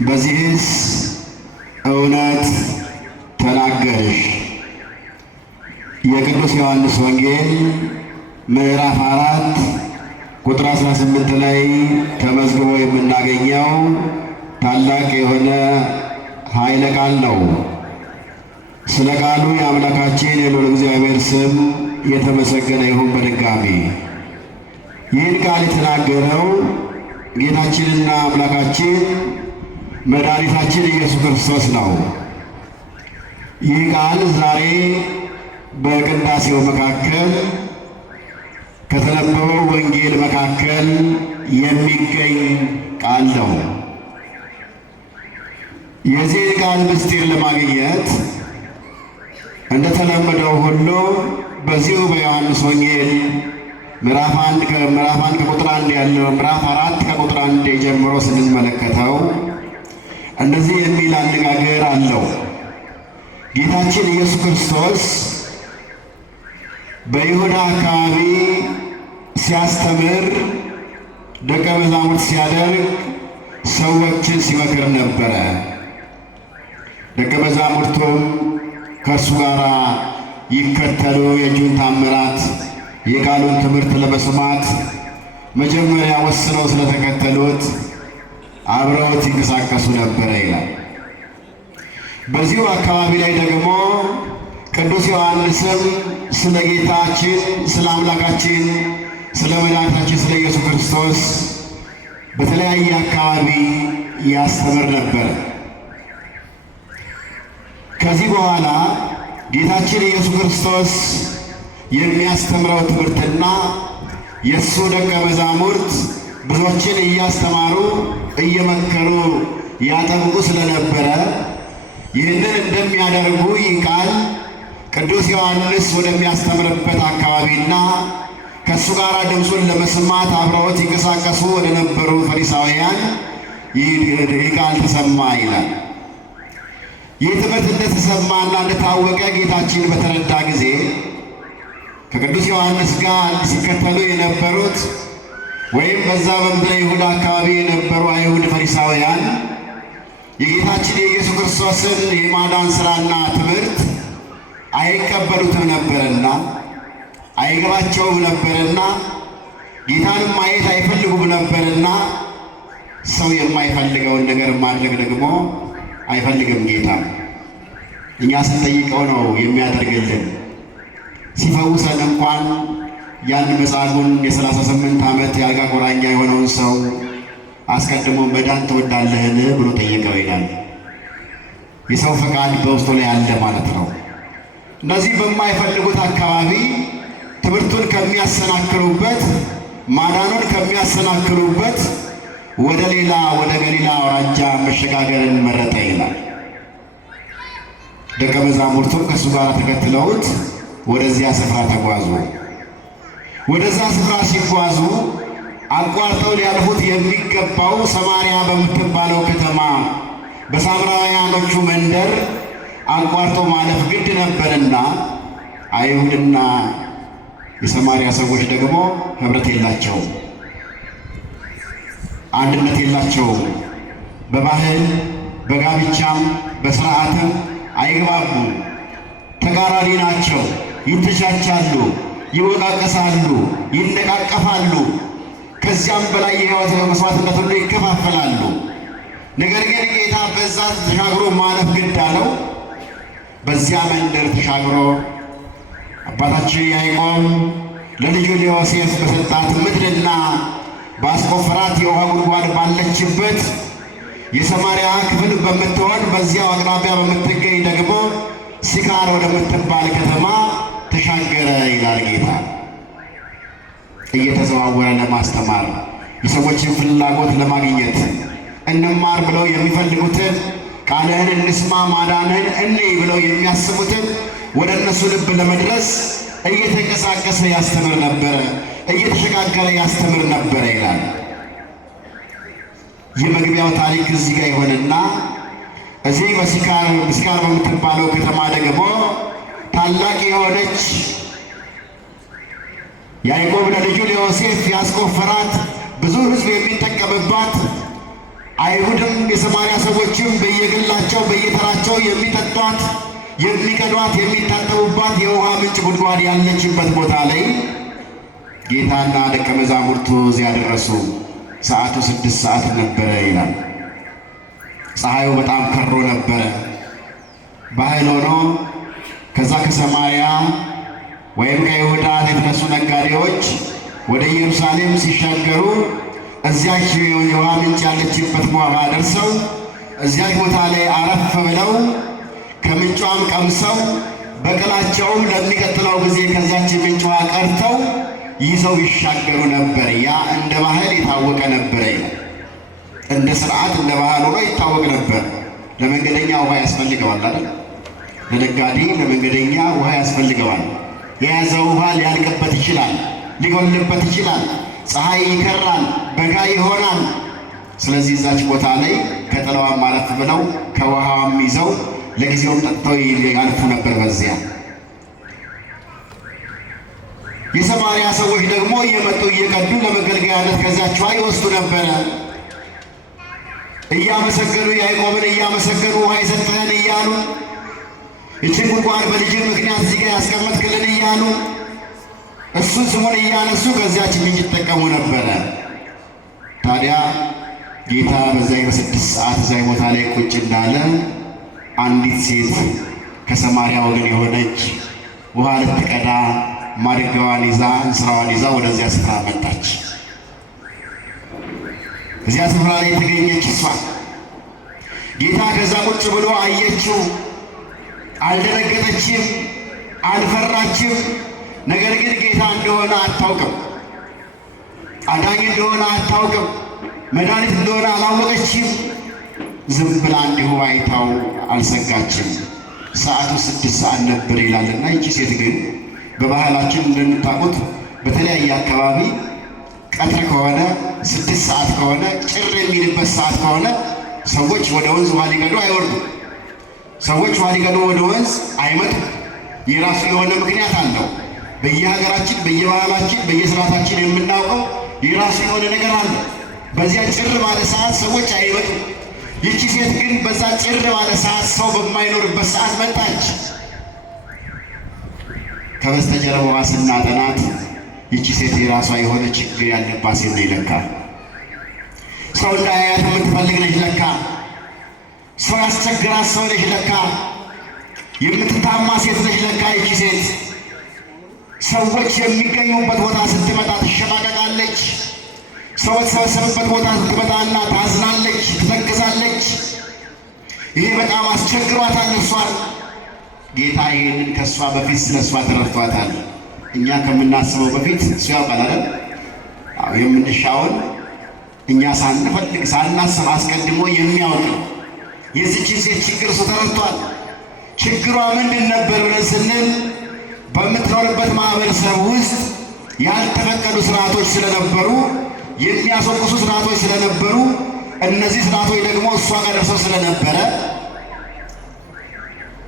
በዚህስ እውነት ተናገርሽ። የቅዱስ ዮሐንስ ወንጌል ምዕራፍ 4 ቁጥር 18 ላይ ተመዝግቦ የምናገኘው ታላቅ የሆነ ኃይለ ቃል ነው። ስለ ቃሉ የአምላካችን የልዑል እግዚአብሔር ስም የተመሰገነ ይሁን። በድጋሚ ይህን ቃል የተናገረው ጌታችንና አምላካችን መድኃኒታችን ኢየሱስ ክርስቶስ ነው። ይህ ቃል ዛሬ በቅዳሴው መካከል ከተነበበው ወንጌል መካከል የሚገኝ ቃል ነው። የዚህ ቃል ምስጢር ለማግኘት እንደተለመደው ሁሉ በዚሁ በዮሐንስ ወንጌል ምዕራፍ 1 ከቁጥር 1 ያለው ምዕራፍ 4 ከቁጥር 1 ጀምሮ ስንመለከተው እንደዚህ የሚል አነጋገር አለው። ጌታችን ኢየሱስ ክርስቶስ በይሁዳ አካባቢ ሲያስተምር፣ ደቀ መዛሙርት ሲያደርግ፣ ሰዎችን ሲመክር ነበረ። ደቀ መዛሙርቱም ከእርሱ ጋር ይከተሉ የእጁን ታምራት የቃሉን ትምህርት ለመስማት መጀመሪያ ወስነው ስለተከተሉት አብረውት ይንቀሳቀሱ ነበረ ይላል። በዚሁ አካባቢ ላይ ደግሞ ቅዱስ ዮሐንስም ስለ ጌታችን ስለ አምላካችን ስለ መድኃኒታችን ስለ ኢየሱስ ክርስቶስ በተለያየ አካባቢ ያስተምር ነበር። ከዚህ በኋላ ጌታችን ኢየሱስ ክርስቶስ የሚያስተምረው ትምህርትና የእሱ ደቀ መዛሙርት ብዙዎችን እያስተማሩ እየመከሩ ያጠምቁ ስለነበረ ይህንን እንደሚያደርጉ ይህ ቃል ቅዱስ ዮሐንስ ወደሚያስተምርበት አካባቢና ከእሱ ጋር ድምፁን ለመስማት አብረውት ይንቀሳቀሱ ወደ ነበሩ ፈሪሳውያን ይህ ቃል ተሰማ ይላል። ይህ ትምህርት እንደተሰማና እንደታወቀ ጌታችን በተረዳ ጊዜ ከቅዱስ ዮሐንስ ጋር ሲከተሉ የነበሩት ወይም በዛ በምድረ ይሁዳ አካባቢ የነበሩ አይሁድ ፈሪሳውያን የጌታችን የኢየሱስ ክርስቶስን የማዳን ሥራና ትምህርት አይቀበሉትም ነበርና አይገባቸውም ነበርና ጌታንም ማየት አይፈልጉም ነበርና ሰው የማይፈልገውን ነገር ማድረግ ደግሞ አይፈልግም። ጌታ እኛ ስንጠይቀው ነው የሚያደርግልን። ሲፈውሰን እንኳን ያን መጻጉዕን የ38 ዓመት የአልጋ ቁራኛ የሆነውን ሰው አስቀድሞ መዳን ትወዳለህን ብሎ ጠየቀው ይላል። የሰው ፈቃድ በውስጡ ላይ አለ ማለት ነው። እነዚህ በማይፈልጉት አካባቢ ትምህርቱን ከሚያሰናክሉበት፣ ማዳኑን ከሚያሰናክሉበት ወደ ሌላ ወደ ገሊላ አውራጃ መሸጋገርን መረጠ ይላል። ደቀ መዛሙርቱም ከእሱ ጋር ተከትለውት ወደዚያ ስፍራ ተጓዙ። ወደዛ ስፍራ ሲጓዙ አቋርጠው ሊያልፉት የሚገባው ሰማርያ በምትባለው ከተማ በሳምራውያኖቹ መንደር አቋርጦ ማለፍ ግድ ነበርና አይሁድና የሰማርያ ሰዎች ደግሞ ኅብረት የላቸውም፣ አንድነት የላቸውም። በባህል በጋብቻም በሥርዓትም አይግባቡም። ተቃራኒ ናቸው። ይተቻቻሉ፣ ይወቃቀሳሉ፣ ይነቃቀፋሉ። ከዚያም በላይ የሕይወት መስዋዕትነት ሁሉ ይከፋፈላሉ። ነገር ግን ጌታ በዛ ተሻግሮ ማለፍ ግድ አለው። በዚያ መንደር ተሻግሮ አባታችን ያዕቆብ ለልጁ ለዮሴፍ በሰጣት ምድርና በአስቆፈራት የውሃ ጉድጓድ ባለችበት የሰማርያ ክፍል በምትሆን በዚያው አቅራቢያ በምትገኝ ደግሞ ሲካር ወደምትባል ከተማ ተሻገረ ይላል። ጌታ እየተዘዋወረ ለማስተማር የሰዎችን ፍላጎት ለማግኘት እንማር ብለው የሚፈልጉትን ቃልህን እንስማ ማዳንህን እንይ ብለው የሚያስቡትን ወደ እነሱ ልብ ለመድረስ እየተንቀሳቀሰ ያስተምር ነበረ፣ እየተሸጋገረ ያስተምር ነበረ ይላል። የመግቢያው ታሪክ እዚህ ጋር ይሆንና እዚህ በሲካር በምትባለው ከተማ ደግሞ ታላቅ የሆነች ያዕቆብ ለልጁ ለዮሴፍ ያስቆፈራት ብዙ ሕዝብ የሚጠቀምባት አይሁድም የሰማርያ ሰዎችም በየግላቸው በየተራቸው የሚጠጧት የሚቀዷት የሚታጠቡባት የውሃ ምንጭ ጉድጓድ ያለችበት ቦታ ላይ ጌታና ደቀ መዛሙርቱ እዚያ ደረሱ። ሰዓቱ 6 ሰዓት ነበረ ይላል። ፀሐዩ በጣም ከሮ ነበረ። በኃይል ሆኖ ከዛ ከሰማርያ ወይም ከይሁዳ የተነሱ ነጋዴዎች ወደ ኢየሩሳሌም ሲሻገሩ እዚያች የውሃ ምንጭ ያለችበት ቦታ ደርሰው እዚያች ቦታ ላይ አረፍ ብለው ከምንጯም ቀምሰው በቅላቸውም ለሚቀጥለው ጊዜ ከዛች ምንጭ ውሃ ቀርተው ይዘው ይሻገሩ ነበር። ያ እንደ ባህል የታወቀ ነበረ። እንደ ስርዓት እንደ ባህል ሆኖ ይታወቅ ነበር። ለመንገደኛ ውሃ ያስፈልገዋል አይደል? ለነጋዴ ለመንገደኛ ውሃ ያስፈልገዋል። የያዘው ውሃ ሊያልቅበት ይችላል፣ ሊጎልበት ይችላል። ፀሐይ ይከራል፣ በጋ ይሆናል። ስለዚህ እዛች ቦታ ላይ ከጥላዋም አረፍ ብለው ከውሃዋም ይዘው ለጊዜውም ጠጥተው ያልፉ ነበር። በዚያ የሰማርያ ሰዎች ደግሞ እየመጡ እየቀዱ ለመገልገያነት ከዚያች ውሃ ይወስዱ ነበረ። እያመሰገኑ ያዕቆብን እያመሰገኑ ውሃ የሰጠህን እያሉ ይህችን ጉድጓድ በልጅ ምክንያት እዚህ ጋር ያስቀመጥክልን እያሉ እሱን ስሙን እያነሱ ከዚያች ምንጭ ይጠቀሙ ነበረ። ታዲያ ጌታ በዚያ በ6 ሰዓት እዚያ ቦታ ላይ ቁጭ እንዳለ አንዲት ሴት ከሰማርያ ወገን የሆነች ውሃ ልትቀዳ ማድጋዋን ይዛ እንስራዋን ይዛ ወደዚያ ስፍራ መጣች። እዚያ ስፍራ ላይ ተገኘች። እሷ ጌታ ከዛ ቁጭ ብሎ አየችው። አልደነገጠችም፣ አልፈራችም። ነገር ግን ጌታ እንደሆነ አታውቅም፣ አዳኝ እንደሆነ አታውቅም፣ መድኃኒት እንደሆነ አላወቀችም። ዝም ብላ እንዲሁ አይታው አልሰጋችም። ሰዓቱ 6 ሰዓት ነበር ይላልና ይቺ ሴት ግን በባህላችን እንደምታውቁት በተለያየ አካባቢ ቀትር ከሆነ 6 ሰዓት ከሆነ ጭር የሚልበት ሰዓት ከሆነ ሰዎች ወደ ወንዝ ውሃ ሊቀዱ አይወርዱም። ሰዎች ውሃ ሊቀዱ ወደ ወንዝ አይመጡም። የራሱ የሆነ ምክንያት አለው። በየሀገራችን በየባህላችን በየስርዓታችን የምናውቀው የራሱ የሆነ ነገር አለ። በዚያ ጭር ባለ ሰዓት ሰዎች አይመጡም። ይቺ ሴት ግን በዛ ጭር ባለ ሰዓት ሰው በማይኖርበት ሰዓት መጣች። ከበስተጀርባዋ ስናጠናት ይቺ ሴት የራሷ የሆነ ችግር ያለባት ሴት ነች። ለካ ሰው እንዳያያት የምትፈልግ ነች። ለካ ሰው ያስቸግራት ሰው ነች። ለካ የምትታማ ሴት ነች። ለካ ይቺ ሴት ሰዎች የሚገኙበት ቦታ ስትመጣ ትሸማቀቃለች። ሰዎች ሰበሰቡበት ቦታ ስትመጣና ታዝናለች፣ ትተክዛለች። ይሄ በጣም አስቸግሯታል እሷን። ጌታ ይሄንን ከእሷ በፊት ስለ እሷ ተረድቷታል። እኛ ከምናስበው በፊት እሱ ያውቃል አይደል? አዎ፣ የምንሻውን እኛ ሳንፈልግ ሳናስብ አስቀድሞ የሚያውቅ ነው። የዚህችን ሴት ችግር እሱ ተረድቷል። ችግሯ ምንድን ነበር ብለን ስንል በምትኖርበት ማህበረሰብ ውስጥ ያልተፈቀዱ ስርዓቶች ስለነበሩ፣ የሚያስወቅሱ ስርዓቶች ስለነበሩ፣ እነዚህ ስርዓቶች ደግሞ እሷ ጋር ደርሰው ስለነበረ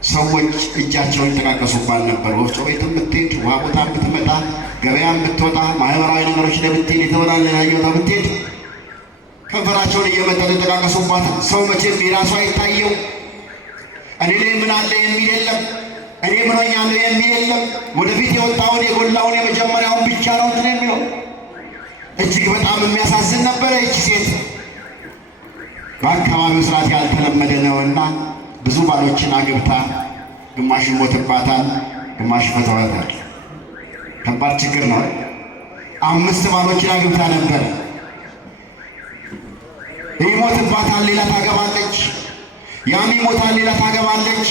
ሰዎች እጃቸውን ይጠቃቀሱባት ነበር። ወፍጮ ቤትም ብትሄድ፣ ውሃ ቦታም ብትመጣ፣ ገበያም ብትወጣ፣ ማህበራዊ ነገሮች ላይ ብትሄድ፣ የተወላለያየው ብትሄድ ከንፈራቸውን እየመጠጡ ይጠቃቀሱባት። ሰው መቼም የራሱ አይታየው። እኔ ላይ ምን አለ የሚል የለም። እኔ ምን ሆኛለሁ የሚል የለም። ወደፊት የወጣውን የጎላውን የመጀመሪያውን ብቻ ነው እንትን የሚለው። እጅግ በጣም የሚያሳዝን ነበረ። ይቺ ሴት በአካባቢው ስርዓት ያልተለመደ ነውና ብዙ ባሎችን አግብታ ግማሽ ይሞትባታል፣ ግማሽ ይፈታዋታል። ከባድ ችግር ነው። 5 ባሎችን አግብታ ነበር። ይሞትባታል፣ ሌላ ታገባለች። ያም ይሞታል፣ ሌላ ታገባለች።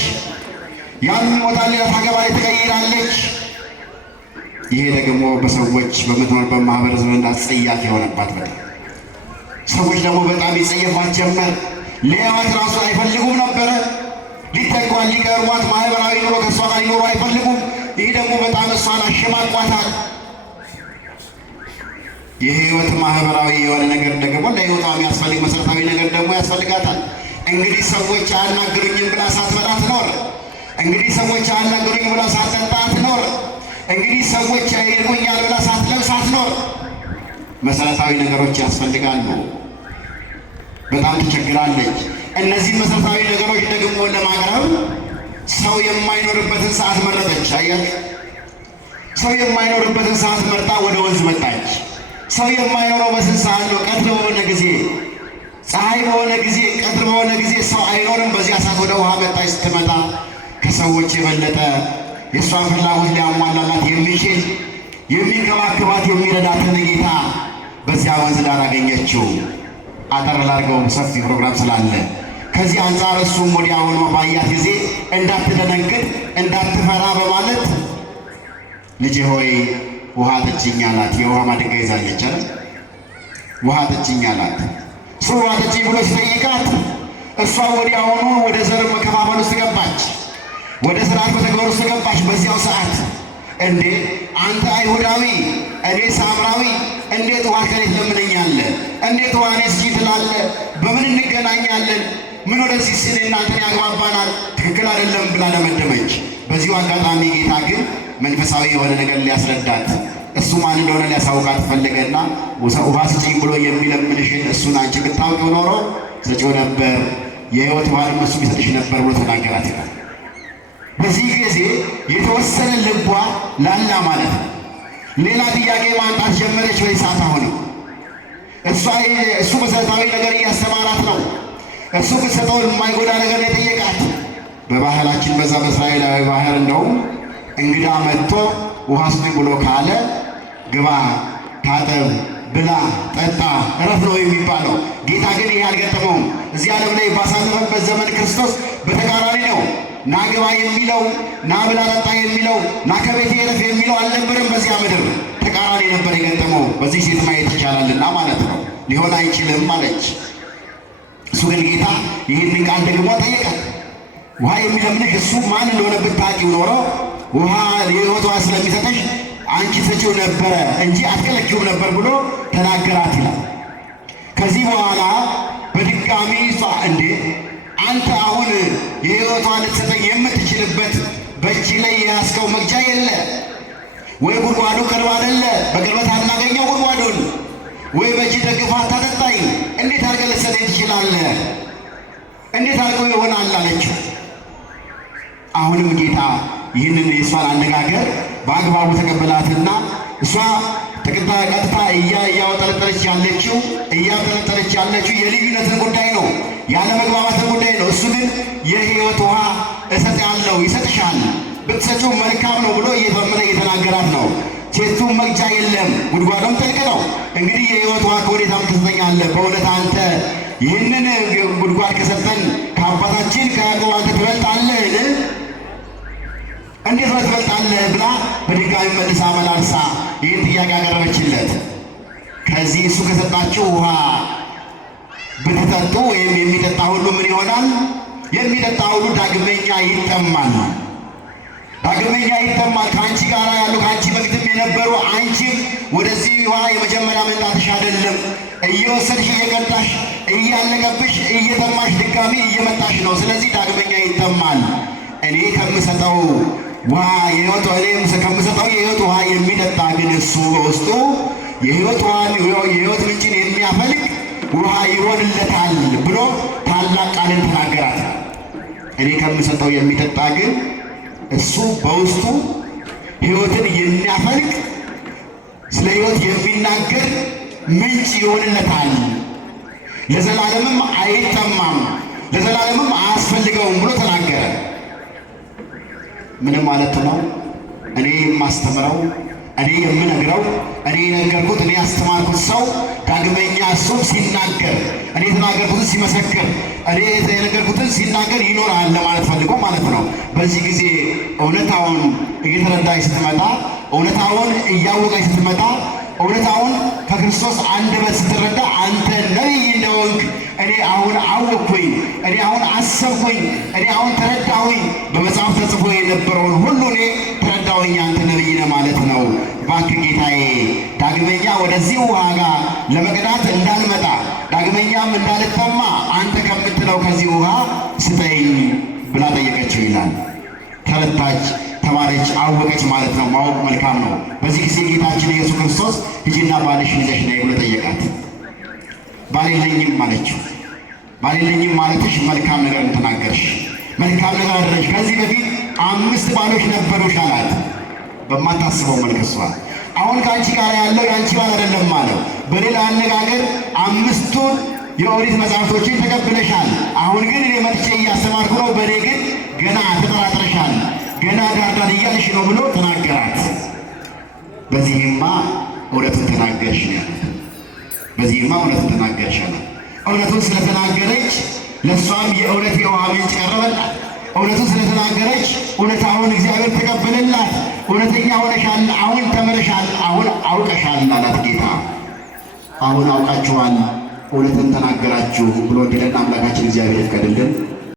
ያም ይሞታል፣ ሌላ ታገባለች፣ ትቀይራለች። ይሄ ደግሞ በሰዎች በምትኖርበት ማህበረሰብ ዘንድ አጸያፊ የሆነባት በጣም ሰዎች ደግሞ በጣም ይጸየፏት ጀመር። ሊያዋት ራሱ አይፈልጉም ነበረ። ሊጠጓት ሊቀርቧት፣ ማህበራዊ ኑሮ ከእሷ ጋር ሊኖሩ አይፈልጉም። ይህ ደግሞ በጣም እሷን አሸማቋታል። የህይወት ማህበራዊ የሆነ ነገር ደግሞ ለህይወቷ የሚያስፈልግ መሰረታዊ ነገር ደግሞ ያስፈልጋታል። እንግዲህ ሰዎች አያናግሩኝም ብላ ሳትበላ ትኖር። እንግዲህ ሰዎች አያናግሩኝ ብላ ሳትጠጣ ትኖር። እንግዲህ ሰዎች አይርቁኛል ብላ ሳትለብስ አትኖር። መሰረታዊ ነገሮች ያስፈልጋሉ። በጣም ተቸግራለች። እነዚህ መሰረታዊ ነገሮች ደግሞ ለማቅረብ ሰው የማይኖርበትን ሰዓት መረጠች። አያችሁ፣ ሰው የማይኖርበትን ሰዓት መርጣ ወደ ወንዝ መጣች። ሰው የማይኖረው በስንት ሰዓት ነው? ቀትር በሆነ ጊዜ፣ ፀሐይ በሆነ ጊዜ፣ ቀትር በሆነ ጊዜ ሰው አይኖርም። በዚያ ሰዓት ወደ ውሃ መጣች። ስትመጣ ከሰዎች የበለጠ የእሷን ፍላጎት ሊያሟላላት የሚችል የሚንከባከባት የሚረዳትን ጌታ በዚያ ወንዝ ዳር አገኘችው። አጠር ላድርገው ሰፊ ፕሮግራም ስላለ ከዚህ አንጻር እሱም ወዲያውኑ ባያት ጊዜ እንዳትደነግጥ እንዳትፈራ በማለት ልጄ ሆይ ውሃ ጠጪኝ አላት። የውሃ ማድጋ ይዛለች አይደል? ውሃ ጠጪኝ አላት። እሱ ውሃ ጠጪኝ ብሎ ሲጠይቃት እሷ ወዲያውኑ ወደ ዘር መከፋፈል ውስጥ ገባች፣ ወደ ስርዓት በተግባር ውስጥ ገባች። በዚያው ሰዓት እንዴ አንተ አይሁዳዊ እኔ ሳምራዊ እንዴት ውሃ ከኔ ትለምነኛለህ? እንዴት ውሃ እኔ እስኪ ትላለህ? በምን እንገናኛለን? ምን ወደዚህ ሲል እናንተን ያግባባናል? ትክክል አይደለም ብላ ለመደመች። በዚሁ አጋጣሚ ጌታ ግን መንፈሳዊ የሆነ ነገር ሊያስረዳት እሱ ማን እንደሆነ ሊያሳውቃት ፈለገና ውሃ ስጪኝ ብሎ የሚለምንሽን እሱን አንቺ ብታውቂው ኖሮ ሰጪው ነበር፣ የሕይወት ውሃንም እሱ ይሰጥሽ ነበር ብሎ ተናገራት ይላል። በዚህ ጊዜ የተወሰነ ልቧ ላላ ማለት ነው። ሌላ ጥያቄ ማምጣት ጀመረች። ወይ ሰዓት አሁንም እሱ መሰረታዊ ነገር እያስተማራት ነው። እሱ ብትሰጠው የማይጎዳ ነገር የጠየቃት። በባህላችን በዛ በእስራኤላዊ ባህል እንደውም እንግዳ መጥቶ ውሃ ስጡኝ ብሎ ካለ ግባ፣ ታጠብ፣ ብላ፣ ጠጣ፣ እረፍ ነው የሚባለው። ጌታ ግን ይሄ አልገጠመውም። እዚህ ዓለም ላይ ባሳለፈበት ዘመን ክርስቶስ በተቃራኒ ነው። ና ግባ የሚለው፣ ና ብላ ጠጣ የሚለው፣ ና ከቤቴ እረፍ የሚለው አልነበረም። በዚያ ምድር ተቃራኒ ነበር የገጠመው። በዚህ ሴት ማየት ይቻላልና ማለት ነው። ሊሆን አይችልም አለች። እሱ ግን ጌታ ይህንን ቃል ደግሞ ጠየቃት። ውሃ የሚለምንሽ እሱ ማን እንደሆነ ብታውቂው ኖሮ ውሃ የሕይወት ውሃ ስለሚሰጥሽ አንቺ ትጪው ነበረ እንጂ አትከለኪውም ነበር ብሎ ተናገራት ይላል። ከዚህ በኋላ በድጋሚ እሷ እንዴ አንተ አሁን የሕይወት ውሃ ልትሰጠኝ የምትችልበት በእጅ ላይ የያዝከው መቅጃ የለ ወይ? ጉድጓዱ ቅርብ አይደለ? በቅርበት አናገኘው ጉድጓዱን ወይ? በእጅ ደግፋ ታጠጣኝ? እንዴት አድርገህ ልትሰጠኝ ትችላለህ? እንዴት አድርገው ይሆናል አለችው። አሁንም ጌታ ይህንን የእሷን አነጋገር በአግባቡ ተቀበላትና እሷ ቀጥታ እያጠለጠለች ያለችው የልዩነትን ጉዳይ ነው፣ ያለ መግባባትን ጉዳይ ነው። እሱ ግን የሕይወት ውሃ እሰጥሃለሁ፣ ይሰጥሻል፣ ብትሰጪው መልካም ነው ብሎ እየተናገራት ነው። ሴቱም መቅጃ የለም፣ ጉድጓዱም ጥልቅ ነው። እንግዲህ የሕይወት ውሃ ከወዴት ትሰጠኛለህ? በእውነት አንተ ይህንን ጉድጓድ ከሰጠን ከአባታችን ከያዕቆብ አንተ ትበልጣለህን? እንዴት ትበልጣለህ? ብላ በድጋሚ መልሳ መላልሳ ይህን ጥያቄ ያቀረበችለት። ከዚህ እሱ ከሰጣችሁ ውሃ ብትጠጡ ወይም የሚጠጣ ሁሉ ምን ይሆናል? የሚጠጣ ሁሉ ዳግመኛ ይጠማል። ዳግመኛ ይጠማል። ከአንቺ ጋር ያሉ ከአንቺ በፊትም የነበሩ አንቺም ወደዚህ ውሃ የመጀመሪያ መምጣትሽ አይደለም። እየወሰድሽ እየቀዳሽ እያለቀብሽ እየጠማሽ ድጋሚ እየመጣሽ ነው። ስለዚህ ዳግመኛ ይጠማል። እኔ ከምሰጠው ውሃ ከምሰጠው የሕይወት ውሃ የሚጠጣ ግን እሱ በውስጡ የሕይወት ምንጭን የሚያፈልቅ ውሃ ይሆንለታል ብሎ ታላቅ ቃልን ተናገራት። እኔ ከምሰጠው የሚጠጣ ግን እሱ በውስጡ ሕይወትን የሚያፈልቅ ስለ ሕይወት የሚናገር ምንጭ ይሆንለታል፣ ለዘላለምም አይጠማም፣ ለዘላለምም አያስፈልገውም ብሎ ተናገረ። ምንም ማለት ነው? እኔ የማስተምረው፣ እኔ የምነግረው፣ እኔ የነገርኩት፣ እኔ ያስተማርኩት ሰው ዳግመኛ እሱም ሲናገር፣ እኔ የተናገርኩትን ሲመሰክር፣ እኔ የነገርኩትን ሲናገር ይኖራል ለማለት ፈልጎ ማለት ነው። በዚህ ጊዜ እውነታውን እየተረዳች ስትመጣ፣ እውነታውን እያወቀች ስትመጣ፣ እውነታውን ከክርስቶስ አንደበት ስትረዳ አንተ ነቢይ እንደሆንክ እኔ አሁን አወቅኩኝ፣ እኔ አሁን አሰብኩኝ፣ እኔ አሁን ተረዳሁኝ። በመጽሐፍ ተጽፎ የነበረውን ሁሉ እኔ ተረዳሁኝ፣ አንተ ነቢይ ነህ ማለት ነው። እባክህ ጌታዬ ዳግመኛ ወደዚህ ውሃ ጋር ለመቅዳት እንዳልመጣ ዳግመኛም እንዳልጠማ አንተ ከምትለው ከዚህ ውሃ ስጠኝ ብላ ጠየቀችው ይላል። ተረዳች፣ ተማረች፣ አወቀች ማለት ነው። ማወቅ መልካም ነው። በዚህ ጊዜ ጌታችን ኢየሱስ ክርስቶስ ሂጂና ባልሽን ይዘሽ ነይ ብሎ ጠየቃት። ባል የለኝም አለችው። ባልልኝም ማለትሽ መልካም ነገር ተናገርሽ፣ መልካም ነገር አደረግሽ። ከዚህ በፊት 5 ባሎች ነበሩሽ አላት በማታስበው መልክ እሷ። አሁን ከአንቺ ጋር ያለው የአንቺ ባል አይደለም አለው። በሌላ አነጋገር 5ቱን የኦሪት መጽሐፍቶችን ተቀብለሻል። አሁን ግን እኔ መጥቼ እያስተማርኩ ነው፣ በእኔ ግን ገና ተጠራጥረሻል፣ ገና ዳርዳር እያልሽ ነው ብሎ ተናገራት። በዚህማ እውነቱን ተናገርሽ ነው። በዚህማ እውነቱን ተናገርሽ ነው። እውነቱን ስለተናገረች ለእሷም የእውነት የውሃ ምንጭ ቀረበላት። እውነቱን ስለተናገረች እውነታውን እግዚአብሔር ተቀበለላት። እውነተኛ ሆነሻል፣ አሁን ተምረሻል፣ አሁን አውቀሻል አላት ጌታ። አሁን አውቃችኋል፣ እውነትን ተናገራችሁ ብሎ እንዲለን አምላካችን እግዚአብሔር ይፍቀድልን።